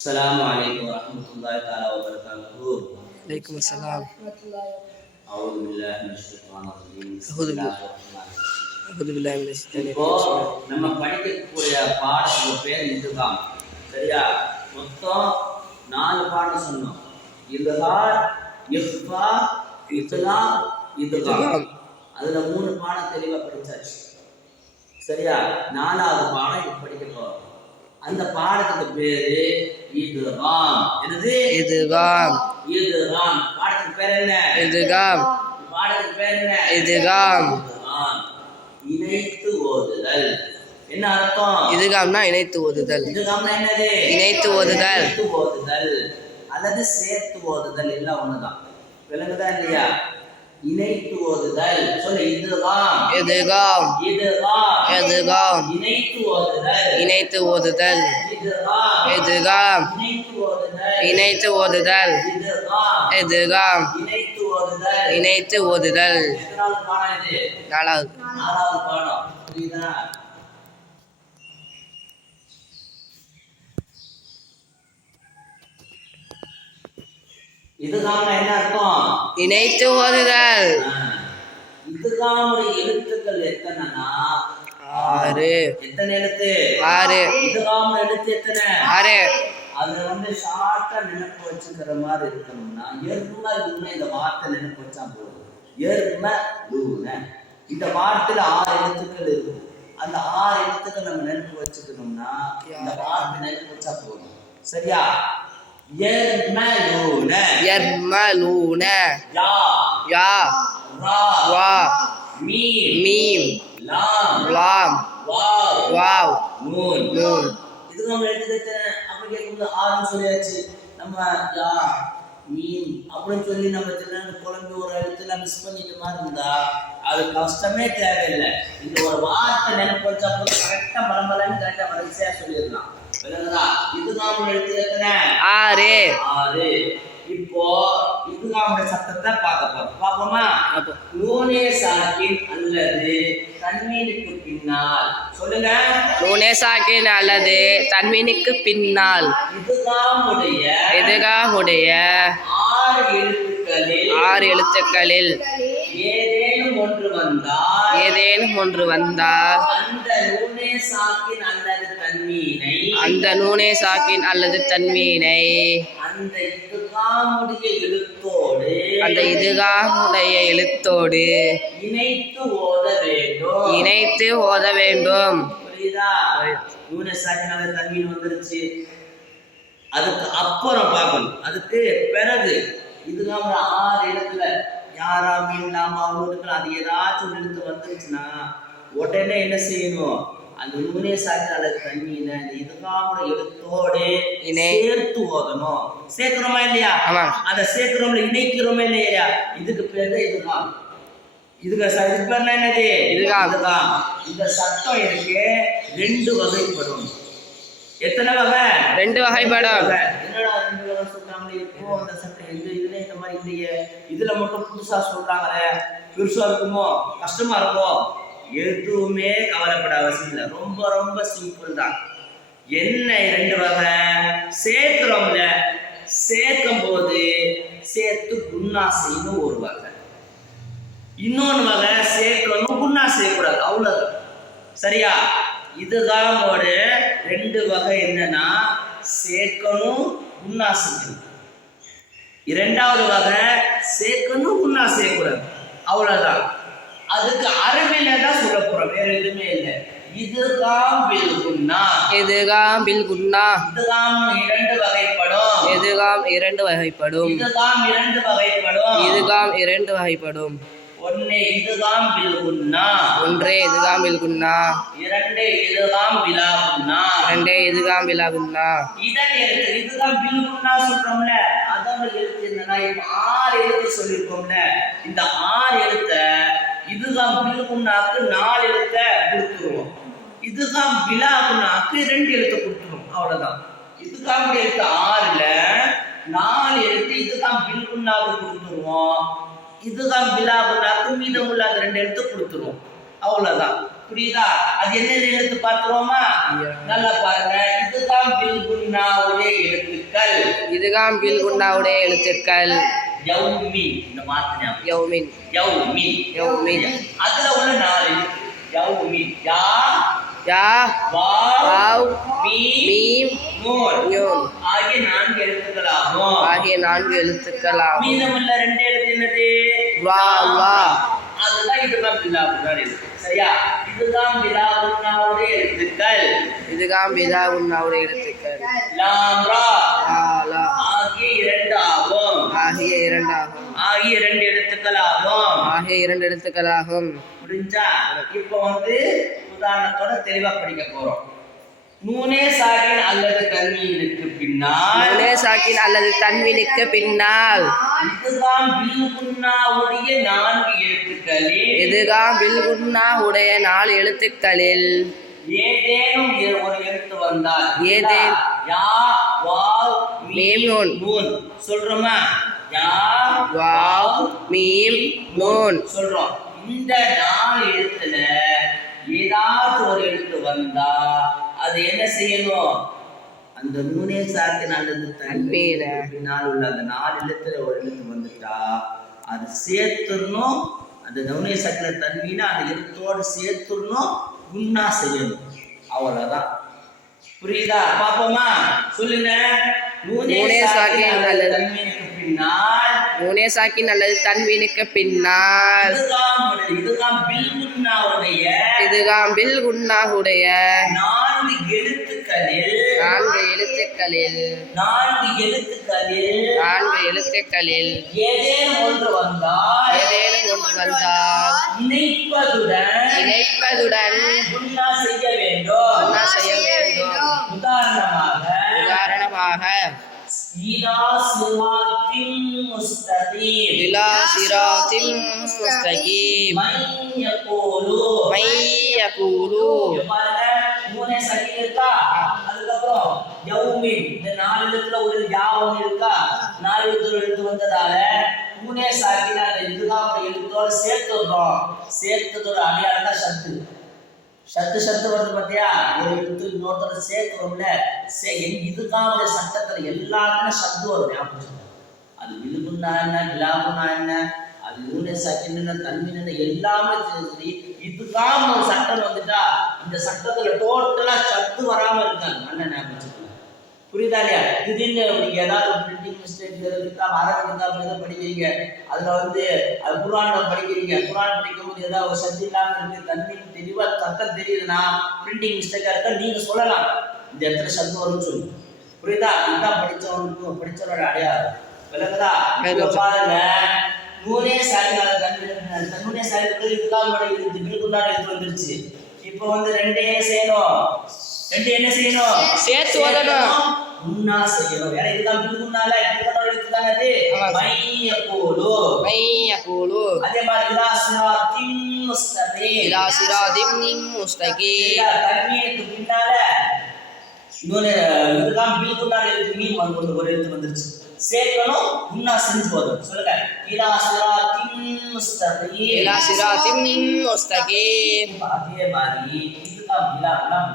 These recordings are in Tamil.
السلام عليكم ورحمة الله تعالى وبركاته. عليكم السلام. أعوذ بالله من الشيطان الرجيم. بسم أعوذ الله بالله الرحمن الرحيم. أعوذ بالله من الشيطان இப்போ الرجيم. நம்ம படிக்கக்கூடிய பாடத்தோட பேர் இதுதான். சரியா? மொத்தம் 4 பாடம் சொன்னோம். இல்ஹார், இஃபா, இத்லாம், இத்காம். அதுல 3 பாடம் தெளிவா படிச்சாச்சு. சரியா? 4வது பாடம் இப்ப படிக்க போறோம். அந்த பாடத்துக்கு பேரு இத்காம். என்னது? இத்காம். இத்காம். பாடத்துக்கு பேர் என்ன? இத்காம். பாடத்துக்கு பேர் என்ன? இத்காம். இணைத்து ஓதுதல். என்ன அர்த்தம்? இத்காம்னா இணைத்து ஓதுதல். இத்காம்னா என்னது? இணைத்து ஓதுதல். இணைத்து ஓதுதல் அல்லது சேர்த்து ஓதுதல் எல்லாம் ஒண்ணுதான். விளங்குதா இல்லையா? இணைத்து ஓதுதல். சொல்லு. இத்காம். இத்காம். இத்காம். இத்காம். இணைத்து ஓதுதல். இணைத்து ஓதுதல். இத்காம். இத்காம். இணைத்து ஓதுதல். இணைத்து ஓதுதல். இத்காம். இத்காம். இணைத்து ஓதுதல். இணைத்து ஓதுதல். எத்தனாவது பாடம் இது? 4வது. 4வது பாடம். புரியுதா? இத்காம்னா என்ன அர்த்தம்? இணைத்து ஓதுதல். இத்காமுடைய எழுத்துக்கள் எத்தனைனா 6. எத்தனை எழுத்து? 6. இத்காம் எழுத்து எத்தனை? 6. அது ஷார்ட்டா நினைப்பு வச்சுக்கிற மாதிரி இருக்கணும்னா எர்ம லூன இந்த வார்த்தை நினைப்பு வச்சா போதும். எர்ம லூன இந்த வார்த்தையில 6 எழுத்துக்கள் இருக்கும். அந்த 6 எழுத்துக்கள் நம்ம நினைப்பு வச்சுக்கணும்னா இந்த வார்த்தை நினைப்பு வச்சா போதும். சரியா? يرملون يرملون يا يا را وا ميم لام واو واو نون نون. இது நம்ம எடுத்துக்கிட்ட அப்ப கேக்கும்போது ஆரம்பி சொல்லியாச்சு. நம்ம யா மீம் அப்படின்னு சொல்லி நம்ம குழம்பு ஒரு எழுத்துல மிஸ் பண்ணிட்ட மாதிரி இருந்தா அது கஷ்டமே தேவையில்லை. இந்த ஒரு வார்த்தை நினைப்பு வச்சா போதும். கரெக்டா மலமலன்னு கரெக்டா வரிசையா சொல்லிடலாம். இதுதான் எழுத்து எத்தனை? 6. இப்போ இதுகாமுடைய சத்தத்தை பார்க்க போறோம். பாப்போமா? நூனே சாக்கின் அல்லது தன்மீனுக்கு பின்னால். சொல்லுங்க. நூனே சாக்கின் அல்லது தன்மீனுக்கு பின்னால். இத்காமுடைய 6 எழுத்துக்களில் ஏதேனும் ஒன்று வந்தால் அந்த நூனே சாக்கின் அல்லது தன்மீனை அந்த இத்காமுடைய எழுத்தோடு இணைத்து ஓத வேண்டும். புரியுதா? நூனே சாக்கின் அல்லது தன்மீன் வந்துருச்சு. அதுக்கு அப்புறம் பார்க்கணும். அதுக்கு பிறகு இதுதான் 6 எழுத்துல யாரா மீன்லாமா அவங்களுக்கு அது ஏதாச்சும் எழுத்து வந்துருச்சுன்னா உடனே என்ன செய்யணும்? அந்த நூனே சாக்கின் அல்லது தன்மீனை இந்த இதுகாமுடைய எழுத்தோடு சேர்த்து ஓதணும். சேர்க்கிறோமா இல்லையா? அதை சேர்க்கிறோம்ல, இணைக்கிறோமா இல்லையா? இதுக்கு பேர் தான் இதுகாம். இதுக்கு பேர் என்னது? இதுகாம். இந்த சட்டம் இருக்கு 2 வகைப்படும். எத்தனை வகை? 2 வகைப்படும். என்னடா 2 வகை சொல்றாங்களே? இப்போ அந்த சட்டம் இதுல இந்த மாதிரி இல்லையே, இதுல மட்டும் புதுசா சொல்றாங்களே, பெருசா இருக்குமோ கஷ்டமா இருக்குமோ? எதுவுமே கவலைப்பட அவசியம் இல்லை. ரொம்ப ரொம்ப சிம்பிள் தான். என்ன 2 வகை? சேர்க்கிறோம்ல, சேர்க்கும் போது சேர்த்து குன்னா செய்யணும் ஒரு வகை. இன்னொன்று வகை சேர்க்கணும் குன்னா செய்யக்கூடாது. அவ்வளவு. சரியா? இதுகாமோட 2 வகை என்னன்னா சேர்க்கணும் குன்னா செய்யணும். 2வது வகை சேர்க்கணும் குன்னா செய்யக்கூடாது. அவ்வளவுதான். அதுக்கு அரபில தான் சொல்ல போறோம், வேற எதுவுமே இல்லை. இதுகாம் பில் குன்னா. இதுகாம் பில் குன்னா. இதுகாம் 2 வகைப்படும். இதுகாம் 2 வகைப்படும். இதுகாம் 2 வகைப்படும். இதுகாம் 2 வகைப்படும். ஒன்று இதுகாம் பில் குன்னா. ஒன்று இதுகாம் பில் குன்னா. 2 இதுகாம் பிலா குன்னா. 2 இதுகாம் பிலா குன்னா. இதன் எழுத்து இதுகாம் பில் குன்னா சொல்றோம்ல, அதோட எழுத்து என்னன்னா இப்ப 6 எழுத்து சொல்லிருக்கோம்ல, இந்த 6 எழுத்த இதுகாம் பில் குன்னாக்கு 4 எழுத்த கொடுத்துருவோம். இதுகாம் பிலா குன்னாக்கு 2 எழுத்து கொடுத்துருவோம். அவ்வளவுதான். இதுகாம் எழுத்து 6ல 4 எழுத்து இதுகாம் பில் குன்னாக்கு கொடுத்துருவோம். இதுகாம் பிலா குன்னாக்கு மீதமுள்ள 2 எழுத்து கொடுத்துருவோம். அவ்வளவுதான். புரியுதா? அது என்னென்ன எழுத்து பார்த்துருவோமா? நல்லா பாருங்க. இதுதான் பில்குன்னாவுடைய எழுத்துக்கள். இதுகாம் பில் குன்னாவுடைய எழுத்துக்கள். யௌமின். இந்த மாத்தினா யௌமின். யௌமின். யௌமின். அதுல உள்ள 4 எழுத்து. யௌமின். யா யா வாவ் மீம் நூன் யூன் ஆகிய 4 எழுத்துக்களாகும். ஆகிய 4 எழுத்துக்களாகும். மீதமுள்ள 2 எழுத்து என்னது? வா வா. அதுதான் இதுதான் பிலாவுன்னாவுடைய எழுத்து. சரியா? இதுதான் பிலாவுன்னாவுடைய எழுத்துக்கள். இதுகாம் பிதா உன்னாவுடைய எழுத்துக்கள். லாம் ரா லா லா ஆகிய 2 ஆகும். ஆகிய 2 ஆகும். ஆகிய 2 எழுத்துக்கள் ஆகும். ஆகிய 2 எழுத்துக்களாகும். முடிஞ்சா? இப்போ உதாரணத்தோட தெளிவா படிக்க போறோம். நூனே சாகின் அல்லது தன்வீனுக்கு பின்னால் நூனே சாக்கின் அல்லது தன்வீனுக்கு பின்னால் இதுதான் பில்குன்னாவுடைய 4 எழுத்துக்களில் இதுகாம் பில் குன்னாவுடைய 4 எழுத்துக்களில் ஏதேனும் ஒரு எழுத்து வந்தால் ஏதேனும் யா வாவ் மீம் நூன். நூன் சொல்றோமா? யா வாவ் மீம் நூன் சொல்றோம். இந்த 4 எழுத்துல ஏதாவது ஒரு எழுத்து வந்தா அது என்ன செய்யணும்? அந்த நூனே சாக்கின் அல்லது தன்வீன பின்னால் உள்ள அந்த 4 எழுத்துல ஒரு எழுத்து வந்துட்டா அது சேர்த்துடணும். அந்த நூனே சாக்கின தன்வீன அந்த எழுத்தோடு சேர்த்துடணும். குன்னா செய்யணும். அவ்வளவுதான். புரியுதா? பாப்போமா? சொல்லுங்க. நூனே சாக்கின் அல்லது தன்வீனுக்கு பின்னால் நூனே சாக்கின் அல்லது தன்வீனுக்கு பின்னால் இதுதான் பில்குன்னாவுடைய இதுகாம் பில் குன்னாவுடைய 4 எழுத்துக்களில் 4 எழுத்துக்களில் 4 எழுத்துக்களில் 4 எழுத்துக்களில் ஏதேனும் ஒன்று வந்தால் இணைப்பதுடன் குன்னா செய்ய வேண்டும். குன்னா செய்ய வேண்டும். உதாரணமாக இலா சிராத்தின் முஸ்தகீம் மை யகூலு நூனே சாக்கின் இருக்கா? அதுக்கப்புறம் யௌமின். இந்த 4 எழுத்துல ஒரு யா ஒன்று இருக்கா? 4 எழுத்து வந்ததால நூனே சாக்கின் அந்த இதுதான் ஒரு எழுத்தோட சேர்த்துடுறோம். சேர்த்ததோட அடையாளம் தான் சத்து. சத்து வருது பார்த்தியா? ஒரு எழுத்து இன்னொருத்தோட சேர்க்கிறோம்ல. இதுதான் ஒரு சட்டத்துல எல்லாருமே சத்து வரும். ஞாபகம். அது விழுகுன்னா என்ன, விழாகுன்னா என்ன, அது நூனே சாக்கின்னு தன்வீன் எல்லாமே சரி. இதுதான் ஒரு சட்டம் வந்துட்டா இந்த சட்டத்துல டோட்டலா சத்து வராம இருக்காங்க. நல்ல ஞாபகம். புரியுதா இல்லையா? திடீர்னு நீங்க ஏதாவது ஒரு பிரிண்டிங் மிஸ்டேக் கிதாப் அரபி கிதாப் ஏதோ படிக்கிறீங்க. அதுல அது குர்ஆன்ல படிக்கிறீங்க. குர்ஆன் படிக்கும்போது ஏதாவது ஒரு சத்து இல்லாம இருக்கு, தன்வீன் தெளிவா சத்தம் தெரியுதுன்னா பிரிண்டிங் மிஸ்டேக்கா இருக்கா நீங்க சொல்லலாம். இந்த இடத்துல சத்து வரும்னு சொல்லி. புரியுதா? இதுதான் படிச்சவனோட அடையாளம். விளக்குதா? பாருங்க. நூனே சாக்கின் தன்வீனே சாக்கின் இதுதான் இது பில்குன்னாட எடுத்து வந்துருச்சு. இப்போ 2 என்ன செய்யணும்? 2 என்ன செய்யணும்? சேர்த்து ஓதணும். குன்னா செய்யணும். ஏன்னா இதுதான் பில்குன்னால இதுதான் எழுத்துதானே அது. மை யகூலு. அதே மாதிரி இலா சிராத்தின் முஸ்தகீம். தன்வீனுக்கு பின்னால இதுதான் பில்குன்னால எழுத்து மீம் ஒரு எழுத்து வந்துருச்சு. சேர்க்கணும். குன்னா செஞ்சு போதும். சொல்லுங்க. இலா சிராத்தின் முஸ்தகீம். அதே மாதிரி இதுதான் பிலாலாம்.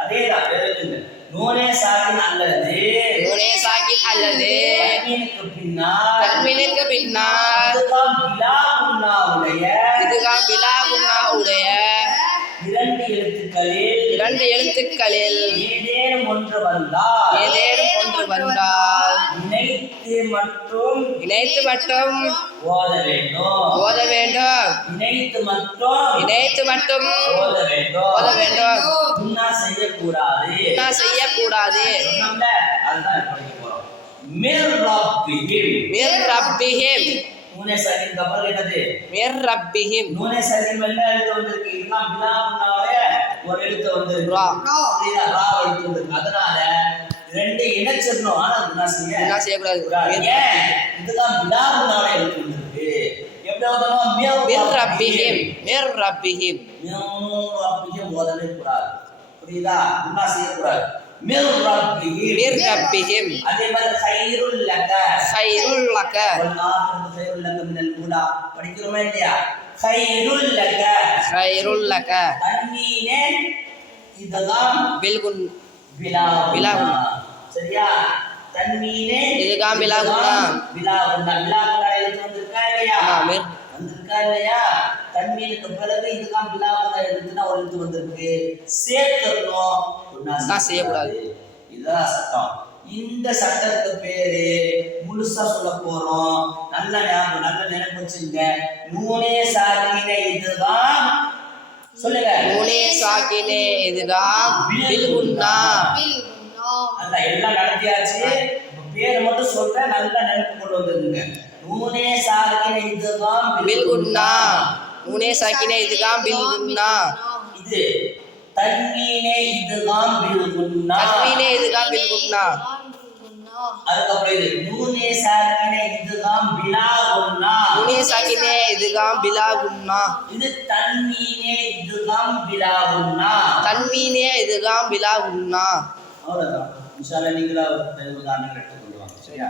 அதேதான் வேற எதுவும். நூனே சாக்கின் அல்லது தன்வீனுக்கு பின்னால் இதுதான் பிலாகுன்னாவுடைய 2 எழுத்துக்களில் ஏதேனும் ஒன்று வந்தால் இணைத்து மட்டும் ஓத வேண்டும். இணைத்து மட்டும் ஓத வேண்டும். குன்னா செய்யக்கூடாது. அதுதான் படிக்க போறோம். மிர் ரப்பிஹிம். நூனே சாக்கின் கபர் என்னது? மிர் ரப்பிஹிம். நூனே சாக்கின் மேல எழுத்து வந்திருக்கு. இதுதான் பிலாவுன்னாவுடைய ஒரு எழுத்து வந்திருக்கு. ரா எழுத்து வந்திருக்கு. அதனால 2 இணைச்சிடணும். ஆனா குன்னா செய்யக்கூடாது. ஏன்? இதுதான் பிலாவுன்னாவுடைய எழுத்து வந்திருக்கு. எப்படி ஓதணும்? மிர் ரப்பிஹிம் ஓதவே கூடாது. புரியுதா? குன்னா செய்யக்கூடாது. மிர் ரப்பிஹிம். அதே மாதிரி கைருல் லக மினல் ஊலா படிக்கிறோமா இல்லையா? கைருல் லக خير لك தன்வீனே இதுகாம் بالغن பிலாகுன்னா. சரியா? தன்வீனே இதுகாம் பிலாகுன்னா. பிலாகுன்னா. பிலாகுன்னா எழுத்து வந்திருக்கா இல்லையா? ஆமீன். வந்திருக்கா இல்லையா? தன்வீனுக்கு பிறகு இதுகாம் பிலாகுன்னா எழுத்துனா ஒரு எழுத்து வந்திருக்கு. சேர்க்கணும். நான் செய்யக்கூடாது. இதுதான் சட்டம். இந்த சட்டத்துக்கு பேரு முழுசா சொல்ல போறோம். நல்ல ஞாபகம், நல்ல நினைப்பு வச்சுங்க. நூனே சாக்கினே இதுதான். சொல்லுங்க. நூனே சாக்கினே இதுகாம் பில்குன்னா. நல்லா எல்லாம் நடத்தியாச்சு. பேர் மட்டும் சொல்றேன், நல்லா நினைப்பு கொண்டு வந்துருங்க. நூனே சாக்கினே இதுதான் பில்குன்னா. நூனே சாக்கினே இதுகாம் பில்குன்னா. இது தன்வீனே இதுதான் பில்குன்னா. தன்வீனே இதுகாம் பில்குன்னா. அதுக்கப்புறம் இது நூனே சாக்கினே இதுதான் பிலாகுன்னா. நூனே சாக்கினே இதுகாம் பிலாகுன்னா. இது தன்வீனே இதுதான் பிலாகுன்னா. தன்வீனே இதுகாம் பிலாகுன்னா. அவ்வளவுதான். இன்ஷா அல்லாஹ் நீங்களா உதாரணங்கள் எடுத்துக்கொண்டு வாங்க. சரியா?